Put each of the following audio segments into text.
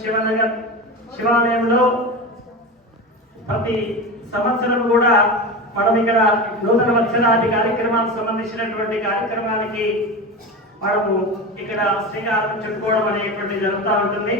శివనగర్ శివాలయంలో ప్రతి సంవత్సరం కూడా మనం ఇక్కడ నూతన వత్సరాది కార్యక్రమాలకు సంబంధించినటువంటి కార్యక్రమానికి మనము ఇక్కడ శ్రీకారం చుట్టుకోవడం అనేటువంటి జరుగుతూ ఉంటుంది.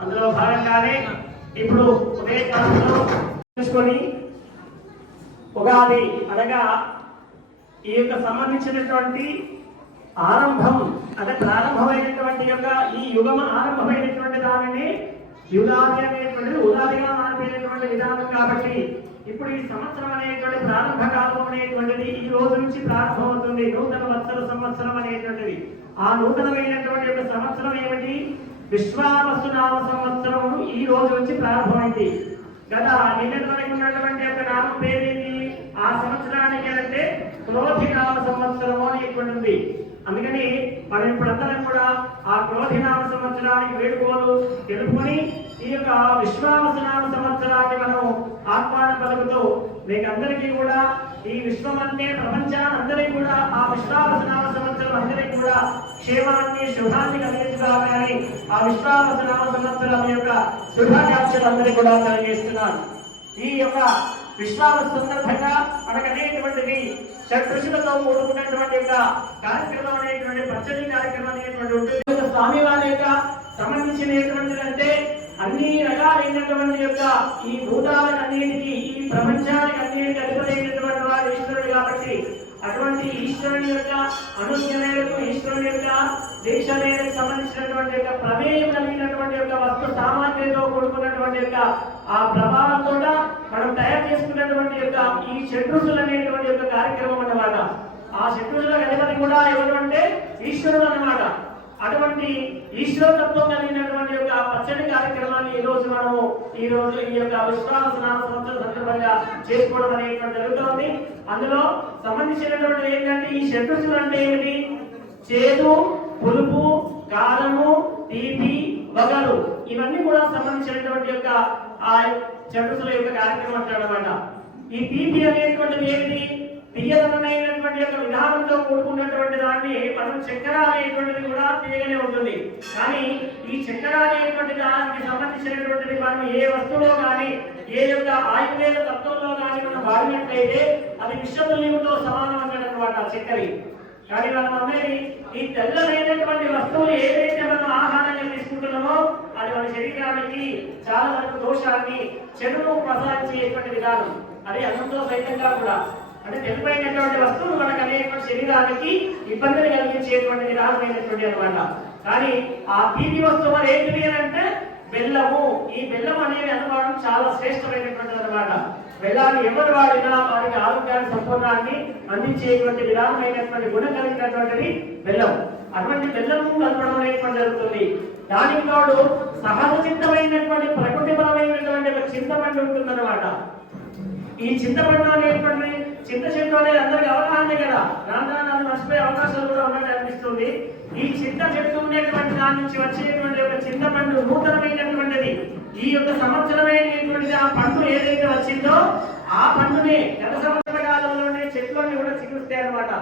అందులో భాగంగానే ఇప్పుడు ఉదయకాలంలో చూసుకొని ఉగాది అనగా ఈ యొక్క సంబంధించినటువంటి ఆరంభం అంటే ప్రారంభమైనటువంటి యొక్క ఈ యుగం ఆరంభమైనటువంటి దానిని యుగాది అనేటువంటిది ఉగాదిగా మారిపోయినటువంటి విధానం కాబట్టి ఇప్పుడు ఈ సంవత్సరం అనేటువంటి ప్రారంభ కాలం అనేటువంటిది ఈ రోజు నుంచి ప్రారంభమవుతుంది. నూతన వత్సర సంవత్సరం అనేటువంటిది. ఆ నూతనమైనటువంటి యొక్క సంవత్సరం ఏమిటి? విశ్వావసు నామ సంవత్సరము ఈ రోజు నుంచి ప్రారంభమైంది. గత నిన్నటి వరకు ఉన్నటువంటి యొక్క నామం పేరేంటి? ఆ సంవత్సరానికి అంటే క్రోధి నామ సంవత్సరము అనేటువంటి ఉంది అందుకని మనం ఇప్పుడందరం కూడా ఆ క్రోధినామ సంవత్సరానికి వేడుకోలు తెలుపుకొని ఈ యొక్క విశ్వావస సంవత్సరాన్ని మనం ఆహ్వానం పలుకుతూ మీకందరికీ కూడా ఈ విశ్వం అంటే ప్రపంచాన్ని అందరికీ కూడా ఆ విశ్వావసనామ సంవత్సరం అందరికీ కూడా క్షేమాన్ని శుభాన్ని కలిగించుకోవాలని ఆ విశ్వావసనామ సంవత్సరం యొక్క శుభాకాంక్షలు అందరికీ కూడా తెలియజేస్తున్నాను. ఈ యొక్క విశ్వాల సందర్భంగా మనకు అనేటువంటివి షడ్రుషులతో కూడుకున్నటువంటి యొక్క కార్యక్రమం అనేటువంటి పచ్చడి కార్యక్రమం అనేటువంటి ఉంటుంది. యొక్క స్వామి వారి యొక్క సంబంధించినటువంటిది అంటే అన్ని రకాలైనటువంటి యొక్క ఈ భూతాలకు అన్నిటికీ ఈ ప్రపంచానికి అన్నిటికీ అధిపతైనటువంటి వారు ఈశ్వరుడు కాబట్టి అటువంటి ఈశ్వరుని యొక్క అనుజ్ఞ మేరకు ఈశ్వరుని యొక్క దీక్ష మేరకు సంబంధించినటువంటి యొక్క ప్రమేయం కలిగినటువంటి యొక్క వస్తు సామాగ్రితో కూడుకున్నటువంటి యొక్క ఆ ప్రభావంతో మనం తయారు చేసుకున్నటువంటి యొక్క ఈ షడ్రుసులు అనేటువంటి యొక్క కార్యక్రమం అన్నమాట. ఆ షడ్రుసుల అధిపతి కూడా ఎవరు అంటే ఈశ్వరుడు అన్నమాట. అటువంటి ఈశ్వరతత్వం కలిగినటువంటి యొక్క పచ్చడి కార్యక్రమాన్ని ఈ రోజు మనము ఈ రోజు ఈ యొక్క విశ్వాస స్నాన సంవత్సరం సందర్భంగా చేసుకోవడం అనేటువంటి జరుగుతోంది. అందులో సంబంధించినటువంటి ఏంటంటే ఈ షడ్రుసులు అంటే ఏమిటి? చేదు పులుపు కారము తీపి వగరు ఇవన్నీ కూడా సంబంధించినటువంటి యొక్క ఆ షడ్రుసుల యొక్క కార్యక్రమం అంటాడనమాట ఈ పీపీ అనేటువంటిది ఏమిటి? తీయదనమైనటువంటి యొక్క విధానంతో కూడుకున్నటువంటి దాన్ని మనం చక్కెర అనేటువంటిది కూడా తీయగానే ఉంటుంది. కానీ ఈ చక్కెర అనేటువంటి దానికి సంబంధించినటువంటిది మనం ఏ వస్తువులో కానీ ఏ యొక్క ఆయుర్వేద తత్వంలో కానీ మనం వాడినట్లయితే అది విశ్వతుల్యముతో సమానం అన్నమాట చక్కెర కానీ మనం ఈ తెల్లనైనటువంటి వస్తువులు ఏదైతే మనం ఆహారంగా తీసుకుంటున్నామో అది మన శరీరానికి చాలా వరకు దోషాన్ని చెడును ప్రసాదించేటువంటి విధానం. అది అన్నంతో సైతంగా కూడా. అంటే తెలిపైనటువంటి వస్తువులు మనకు అనేటువంటి శరీరానికి ఇబ్బందిని కలిగించేటువంటి విధానమైనటువంటి అనమాట కానీ ఆ తీపి వస్తువు అనేది ఏంటి అని అంటే బెల్లము. ఈ బెల్లం అనేది అనుమానం చాలా శ్రేష్టమైనటువంటిది అనమాట బెల్లాన్ని ఎవరు వాడినా వారికి ఆరోగ్యాన్ని సంపూర్ణాన్ని అందించేటువంటి విధానమైనటువంటి గుణం కలిగినటువంటిది బెల్లం. అటువంటి బెల్లము కలపడం అనేటువంటి జరుగుతుంది. దానికి తోడు సహజ సిద్ధమైనటువంటి ప్రకృతిపరమైనటువంటి ఒక చింతపండు ఉంటుందన్నమాట. ఈ చింతపండు అనేటువంటి చింత చెట్టు అనేది అందరికి అవగాహన కదా. రాను రాను మర్చిపోయే అవకాశాలు కూడా ఉన్నట్టు అనిపిస్తుంది. ఈ చింత చెట్టు ఉండేటువంటి దాని నుంచి వచ్చేటువంటి ఒక చింతపండు నూతనమైనటువంటిది. ఈ యొక్క సంవత్సరమైనటువంటి ఆ పండు ఏదైతే వచ్చిందో ఆ పండునే గత సంవత్సర కూడా చిగురుస్తాయి అనమాట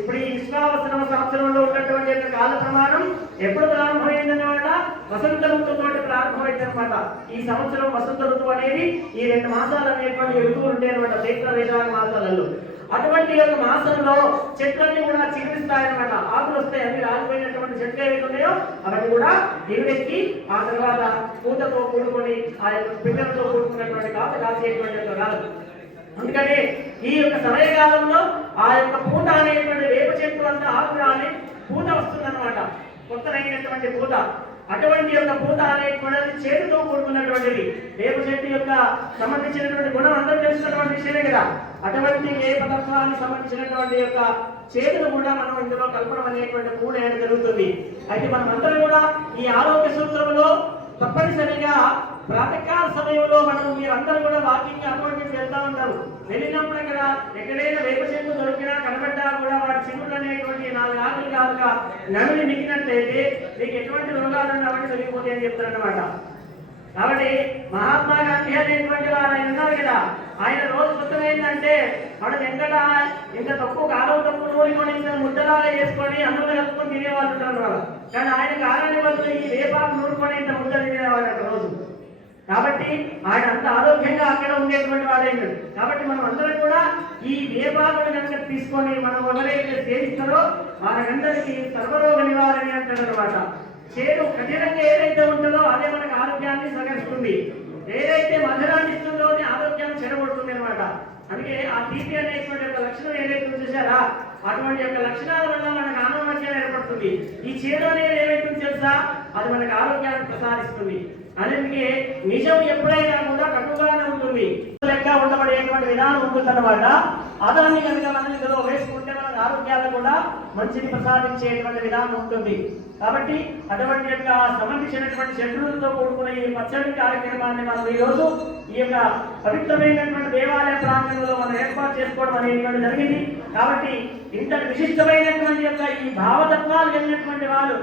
ఇప్పుడు ఈ విశ్వావసరం సంవత్సరంలో ఉన్నటువంటి యొక్క కాల ప్రమాణం ఎప్పుడు ప్రారంభమైందన్నమాట? వసంత ఋతువుతో ప్రారంభమైంది అనమాట ఈ సంవత్సరం వసంత ఋతువు అనేది ఈ రెండు మాసాలు అనేటువంటి ఋతువులు ఉంటాయి అనమాట చైత్ర వైశాఖ మాసాలలో. అటువంటి యొక్క మాసంలో చెట్లన్నీ కూడా చిగురిస్తాయన్నమాట. ఆకులు వస్తాయి అవి రాలిపోయినటువంటి చెట్లు ఏవైతే ఉన్నాయో అవన్నీ కూడా ఎగురెక్కి ఆ తర్వాత పూతతో కూడుకొని ఆ యొక్క పిల్లలతో కూడుకున్నటువంటి కాపు కాసేటువంటి యొక్క కాలం అందుకని ఈ యొక్క సమయకాలంలో ఆ యొక్క పూత అనేటువంటి వేప చెట్టు అంతా ఆకు పూత వస్తుందన్నమాట. కొత్తనైనటువంటి పూత. అటువంటి యొక్క పూత అనేటువంటిది చేతితో కూడుకున్నటువంటిది. వేప చెట్టు యొక్క సంబంధించినటువంటి గుణం అందరూ తెలుసుకున్నటువంటి విషయమే కదా. అటువంటి ఏ పదార్థానికి సంబంధించినటువంటి యొక్క చేతులు కూడా మనం ఇందులో కలపడం అనేటువంటి కూడా ఏం జరుగుతుంది. అయితే మనమందరం కూడా ఈ ఆరోగ్య సూత్రంలో తప్పనిసరిగా ప్రాతకాల సమయంలో మనం మీరందరూ కూడా వాకింగ్ అటువంటి వెళ్తా ఉంటారు. వెళ్ళినప్పుడు అక్కడ ఎక్కడైనా వేప చెట్టు దొరికినా కనబడ్డా కూడా వాటి చిన్నులు అనేటువంటి నాలుగు ఆకులు కాక నమిలి మిగినట్లయితే మీకు ఎటువంటి రోగాలు ఉన్నవన్నీ తొలగిపోతాయి అని చెప్తారన్నమాట. కాబట్టి మహాత్మా గాంధీ అనేటువంటి వారు ఆయన ఉన్నారు కదా. ఆయన రోజు మొత్తం మనం ఎక్కడ ఇంత తక్కువ కాలం తక్కువ నూనె ఇంత ముద్దలాగా చేసుకొని అందరూ కలుపుకొని తినేవాళ్ళు ఉంటారు వాళ్ళు కానీ ఆయన కాలాన్ని రోజులు ఈ వేపాకు ఇంత ముద్ద తినేవాళ్ళు ఒక రోజు. కాబట్టి ఆయన అంత ఆరోగ్యంగా అక్కడ ఉండేటువంటి వాడైనాడు కాబట్టి మనం అందరం కూడా ఈ వేపాకుని కనుక తీసుకొని మనం ఎవరైతే సేవిస్తారో వారందరికీ సర్వరోగ నివారణ అంటాడు అనమాట చేదు కఠినంగా ఏదైతే ఉంటుందో అదే మనకు ఆరోగ్యాన్ని సగరిస్తుంది ఏదైతే మధురాన్ని ఇస్తుందో అది ఆరోగ్యాన్ని చెడగొడుతుంది అనమాట అందుకే ఆ తీపి అనేటువంటి యొక్క లక్షణం ఏదైతే చూసారా అటువంటి యొక్క లక్షణాల వల్ల మనకు ఆనవాక్యం ఏర్పడుతుంది. ఈ చేదు అనేది ఏదైతే తెలుసా? అది మనకు ఆరోగ్యాన్ని ప్రసాదిస్తుంది. అందుకే నిజం ఎప్పుడైనా కూడా కటుగానే ఉంటుంది. లెక్క ఉండబడేటువంటి విధానం ఉంటుందన్నమాట అదాన్ని కనుక మనం ఇందులో ఆరోగ్యాలు కూడా మంచిని ప్రసాదించేటువంటి విధానం ఉంటుంది. కాబట్టి అటువంటి యొక్క సంబంధించినటువంటి షెడ్యూల్తో కూడుకున్న ఈ పచ్చడి కార్యక్రమాన్ని మనం ఈ ఈ యొక్క పవిత్రమైనటువంటి దేవాలయ ప్రాంగణంలో మనం ఏర్పాటు చేసుకోవడం అనేటువంటి జరిగింది. కాబట్టి ఇంత విశిష్టమైనటువంటి యొక్క ఈ భావతత్వాలు కలిగినటువంటి వాళ్ళు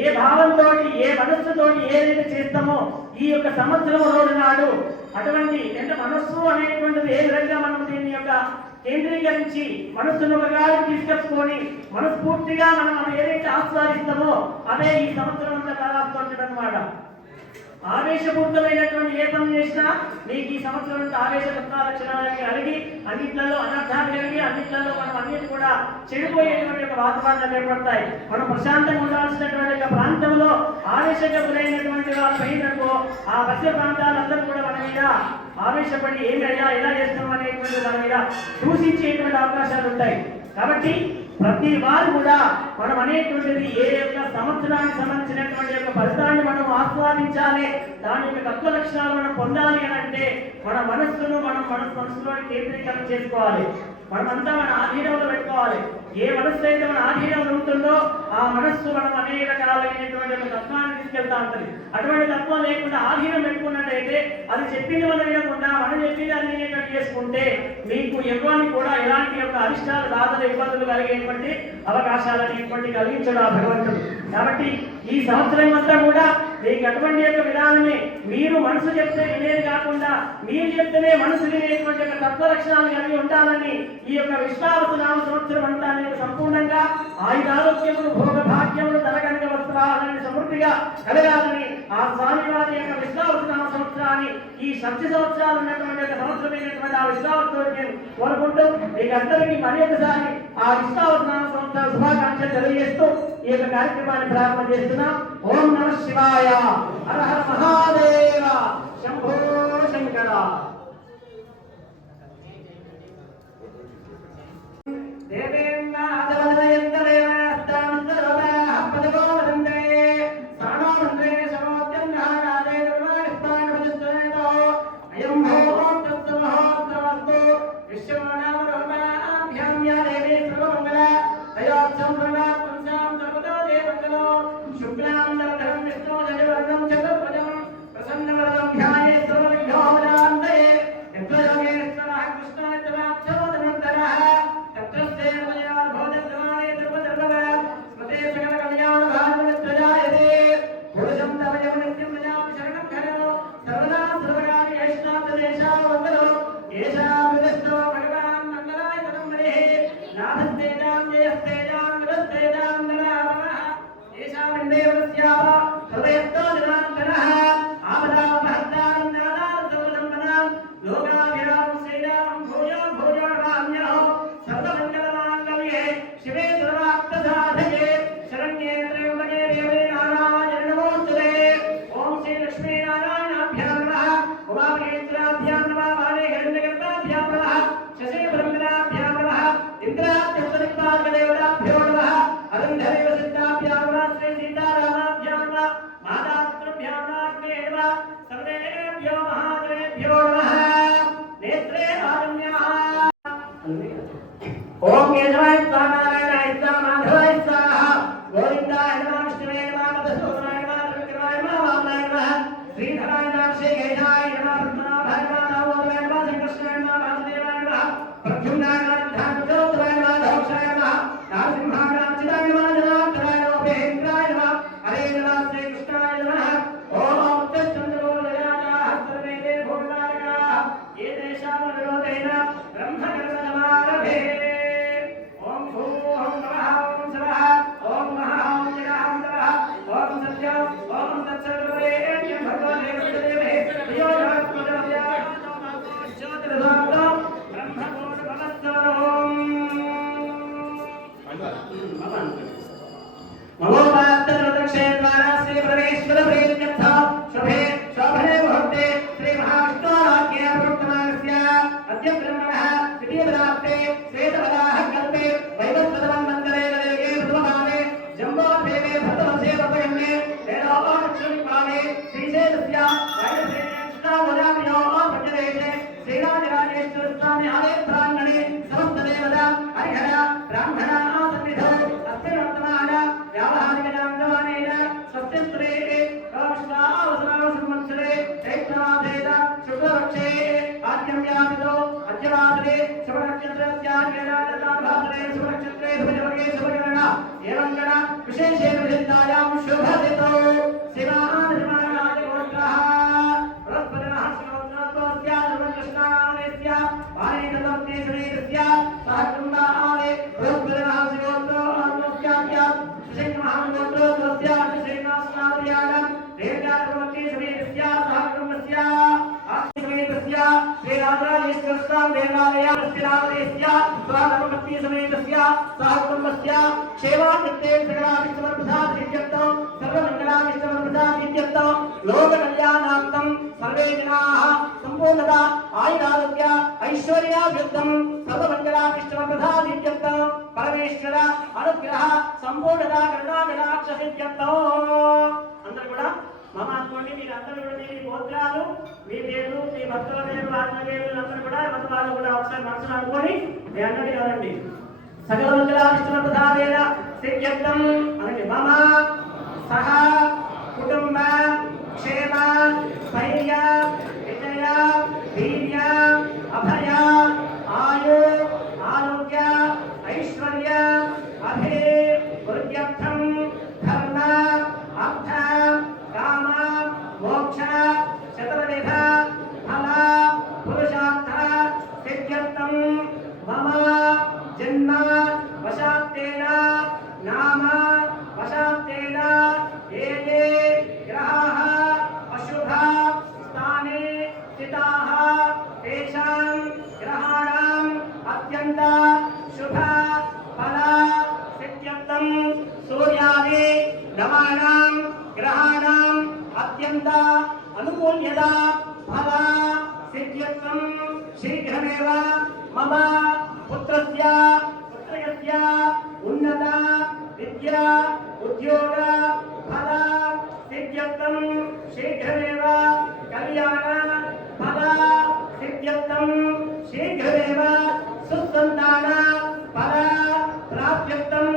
ఏ భావంతో ఏ మనస్సుతోటి ఏదైతే చేస్తామో ఈ యొక్క సంవత్సరం రోజు నాడు అటువంటి అంటే మనస్సు అనేటువంటిది ఏ విధంగా మనం దీని యొక్క కేంద్రీకరించి మనస్సును ఒక తీసుకొచ్చుకొని మనస్ఫూర్తిగా మనం మనం ఏదైతే ఆస్వాదిస్తామో అదే ఈ సంవత్సరం అంతా కళాస్తుంటాడు అనమాట ఆవేశపూరితమైనటువంటి ఏ పని చేసినా నీకు ఈ సంవత్సరం అంతా ఆవేశ లక్షణాలు కలిగి అన్నిట్లలో అనర్థాలు కలిగి అన్నిట్లలో మనం అన్నిటి కూడా చెడిపోయేటువంటి ఒక వాతావరణం ఏర్పడతాయి. మనం ప్రశాంతంగా ఉండాల్సినటువంటి ఒక ప్రాంతంలో ఆవేశంగా గురైనటువంటి వాళ్ళు పోయినట్టు ఆ పశ్చిమ ప్రాంతాలందరూ కూడా మన మీద ఆవేశపడి ఏమి అయ్యా ఎలా చేస్తున్నాం అనేటువంటి మన మీద దూషించేటువంటి అవకాశాలు ఉంటాయి కాబట్టి ప్రతి వారు కూడా మనం అనేటువంటిది ఏ యొక్క సంవత్సరానికి సంబంధించినటువంటి యొక్క ఫలితాన్ని మనం ఆస్వాదించాలి దాని యొక్క తత్వ లక్షణాలు మనం పొందాలి అని అంటే మన మనస్సును మనం మన మనసులో కేంద్రీకరణ చేసుకోవాలి. మనమంతా మన ఆధీనంలో పెట్టుకోవాలి. ఏ మనస్సు అయితే మన ఆధీనంలో ఉంటుందో ఆ మనస్సు మనం అనేక రకాలైనటువంటి ఒక తత్వాన్ని తీసుకెళ్తా ఉంటుంది. అటువంటి తత్వం లేకుండా ఆధీనం పెట్టుకున్నట్టయితే అది చెప్పింది మనం వినకుండా మనం చెప్పింది అది వినేటట్టు చేసుకుంటే మీకు ఎవరిని కూడా ఎలాంటి యొక్క అరిష్టాలు బాధలు ఇబ్బందులు కలిగేటువంటి అవకాశాలు అనేటువంటి కలిగించడం ఆ భగవంతుడు. కాబట్టి ఈ సంవత్సరం అంతా కూడా మీకు అటువంటి యొక్క విధానమే మీరు మనసు చెప్తే వినేది కాకుండా మీరు చెప్తేనే మనసు వినేటువంటి యొక్క తత్వ లక్షణాలు కలిగి ఉండాలని ఈ యొక్క విశ్వావసు నామ సంవత్సరం అంతా అనేది సంపూర్ణంగా ఆయుధ ఆరోగ్యములు భోగ భాగ్యములు ధనకనక వస్త్రాలని సమృద్ధిగా కలగాలని ఆ స్వామివారి యొక్క విశ్వావసు సంవత్సరాన్ని ఈ సత్య సంవత్సరాలు ఉన్నటువంటి యొక్క సంవత్సరమైనటువంటి ఆ విశ్వావసుతో నేను కోరుకుంటూ మీకు అందరికీ మరి ఒకసారి ఆ విశ్వావసు నామ సంవత్సర శుభాకాంక్షలు తెలియజేస్తూ ఈ యొక్క కార్యక్రమాన్ని ప్రారంభం చేస్తున్నాం. ఓం నమ శివాయ. హర హర మహా ఓం మమ అనుకోండి మమోపాత్త క్షేత్రాన శ్రీ ప్రవేశ్వర ప్రేమ్యర్థ శుభే శోభనే ముహూర్తే శ్రీ అద్య బ్రహ్మణ ద్వితీయ పదార్థే సమయాలలో అర్జరాత్రే శుభనక్షత్రే శుభనక్షత్రే శుభజవర్గే శుభగణ ఏం గణ విశేషే విధితాయాం శుభదితో सर्वस्य स्वाधर्मपत्नी समेतस्य सहकुटुम्बस्य सेवानित्येन सकलाभिष्टमर्पदाभिष्टं सर्वमङ्गलाभिष्टमर्पदाभिष्टं लोककल्याणार्थं सर्वे जनाः सम्पूर्णता आयुरारोग्य ऐश्वर्याभ्युक्तं सर्वमङ्गलाभिष्टमर्पदाभिष्टं పరమేశ్వర అనుగ్రహ సంపూర్ణత కరుణాకటాక్ష అందరూ కూడా మమ అనుకోండి మీరందరూ కూడా మీ గోత్రాలు మీ పేర్లు మీ భక్తుల పేర్లు ఆత్మ అందరూ కూడా మతవాళ్ళు కూడా ఒకసారి మనసును అనుకోని మీ అన్నది కాదండి సకల మంగళ విష్ణు ప్రధాన శక్యర్థం అలాగే మమ तेषां ग्रहाणाम् अत्यन्त शुभ फल सिद्ध्यर्थं सूर्यादि नवानां ग्रहाणाम् अत्यन्त अनुकूल्यता फल सिद्ध्यर्थं शीघ्रमेव मम पुत्रस्य पुत्रस्य उन्नत विद्या उद्योग फल सिद्ध्यर्थं సంతాన పర ప్రాప్త్యర్థం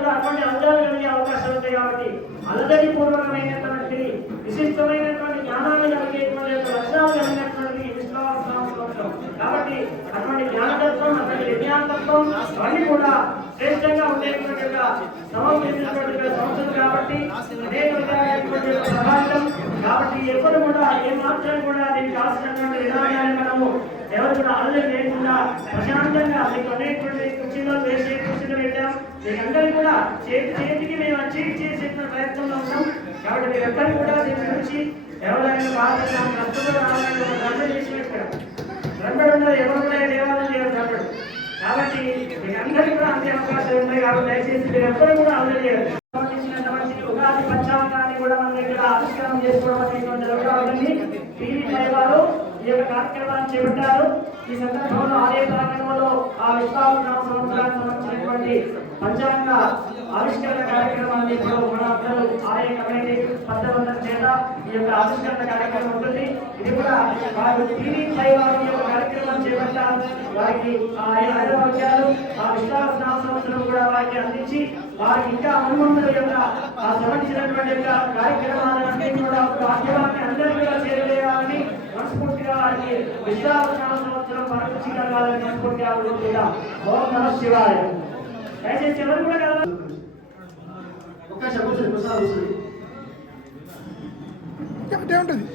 జీవితాల్లో అటువంటి అలజడి కలిగే అవకాశం ఉంటాయి కాబట్టి అలజడి పూర్వకమైనటువంటి విశిష్టమైనటువంటి జ్ఞానాన్ని కలిగేటువంటి యొక్క లక్షణాలు కలిగినటువంటి విశ్వాసనామ సంవత్సరం కాబట్టి అటువంటి జ్ఞానతత్వం అటువంటి విజ్ఞానతత్వం అవన్నీ కూడా శ్రేష్టంగా ఉండేటువంటి సమర్పించినటువంటి సంస్థలు కాబట్టి అనేక విధాలైనటువంటి యొక్క ప్రభావితం. కాబట్టి ఎప్పుడు కూడా ఏ మాత్రం కూడా దీనికి కావాల్సినటువంటి విధానాన్ని మనము ఎవరు కూడా అల్లరి లేకుండా ప్రశాంతంగా మీకు అనేటువంటి కుర్చీలో వేసే కుర్చీలో పెట్టాం. మీకు అందరికీ కూడా చేతి చేతికి మేము అచీవ్ చేసేటువంటి ప్రయత్నంలో ఉన్నాం. కాబట్టి మీరు ఎక్కడికి కూడా దీని గురించి ఎవరైనా బాగా కష్టంలో రావాలని ఒక దండ చేసి పెట్టారు రంగడు ఉన్నది ఎవరు కూడా దేవాలయం చేయడం రంగడు కాబట్టి మీకు అందరికీ కూడా అంతే అవకాశాలు ఉన్నాయి కాబట్టి దయచేసి మీరు ఎప్పుడు కూడా అల్లరి చేయరు ఉగాది పంచాంగాన్ని కూడా మన దగ్గర ఆవిష్కరణ చేసుకోవడం అనేటువంటి జరుగుతుంది టీవీ ఫైవ్ వారు ఈ యొక్క కార్యక్రమాన్ని చేపట్టారు. ఈ సందర్భంలో ఆలయ ప్రాంగణంలో ఆ విశ్వాసనామ సంవత్సరానికి సంబంధించినటువంటి పంచాంగ ఆవిష్కరణ కార్యక్రమాన్ని మనందరూ అందరూ ఆలయ కమిటీ పద్దవందల చేత ఈ యొక్క ఆవిష్కరణ కార్యక్రమం ఉంటుంది. ఇది కూడా వారు టీవీ ఫైవ్ వారి యొక్క కార్యక్రమం చేపట్టారు. వారికి ఆ హైదరాబాద్ ఆ విశ్వాసనామ సంవత్సరం కూడా వారికి అందించి వారికి ఇంకా హనుమంతుల యొక్క ఆ సంబంధించినటువంటి యొక్క కార్యక్రమాలన్నింటినీ కూడా భాగ్యవాన్ని అందరూ కూడా చేరవేయాలని వారికి విశ్వాసనామ సంవత్సరం పరపక్షి కలగాలని ఓం నమ శివాయ దయచేసి ఎవరు కూడా కలవాలి ఒక్క కూర్చోండి ఒకసారి కూర్చోండి ఒకటే ఉంటుంది.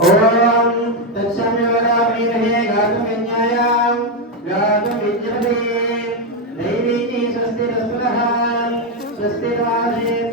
ఓం దైవీతి స్వస్తి స్వస్తి వాసేభ్యः